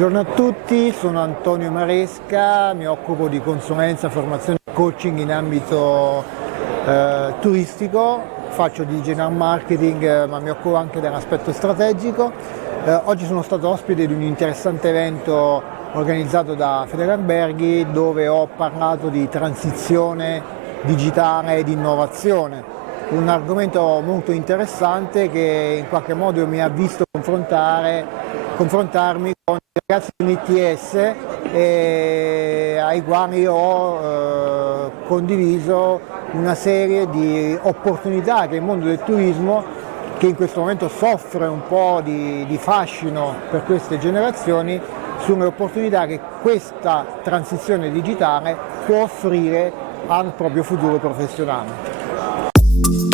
Buongiorno a tutti, sono Antonio Maresca, mi occupo di consulenza, formazione e coaching in ambito turistico, faccio di general marketing ma mi occupo anche dell'aspetto strategico. Oggi sono stato ospite di un interessante evento organizzato da Federalberghi dove ho parlato di transizione digitale e di innovazione, un argomento molto interessante che in qualche modo mi ha visto confrontarmi con i ragazzi dell'ITS ai quali ho condiviso una serie di opportunità che il mondo del turismo, che in questo momento soffre un po' di fascino per queste generazioni, sono le opportunità che questa transizione digitale può offrire al proprio futuro professionale.